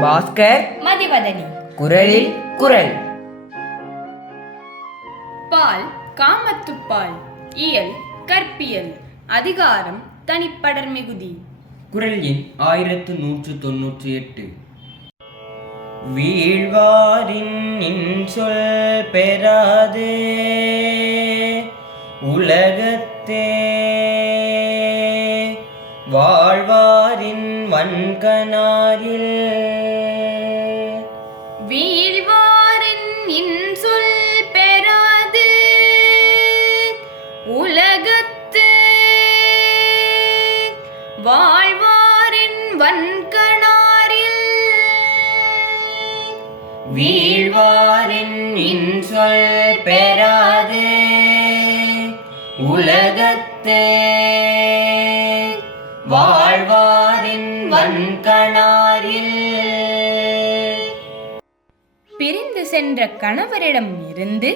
பாஸ்கர் மதிவதனி. குரலில் குரல். பால் காமத்துப்பால் இயல் கற்பியல். அதிகாரம் தனிப்படர் மிகுதி. குரல் எண் ஆயிரத்து நூற்று தொன்னூற்றி எட்டு. வீழ்வாரின் சொல் பெறாது உலகத்தே. வாழ்வாரின் வன்கனாரில். வீழ்வாரின் இன்சொல் பெறாது. உலகத்து வாழ்வாரின் வன்கணாரில் வீழ்வாரின் இன்சொல் பெறாது. உலகத்தே வாழ்வாரின் வன்கணாரில். பிரிந்து சென்ற கணவரிடம் இருந்து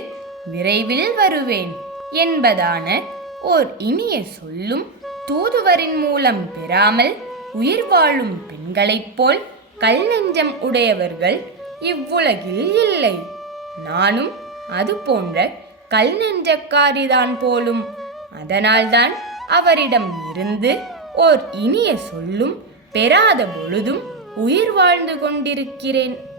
விரைவில் வருவேன் என்பதான ஓர் இனிய சொல்லும் தூதுவரின் மூலம் பெறாமல் உயிர் வாழும் பெண்களைப் போல் கல் நெஞ்சம் உடையவர்கள் இவ்வுலகில் இல்லை. நானும் அது போன்ற கல் நெஞ்சக்காரிதான் போலும். அதனால்தான் அவரிடம் இருந்து ஓர் இனிய சொல்லும் பெறாத பொழுதும் உயிர் வாழ்ந்து கொண்டிருக்கிறேன்.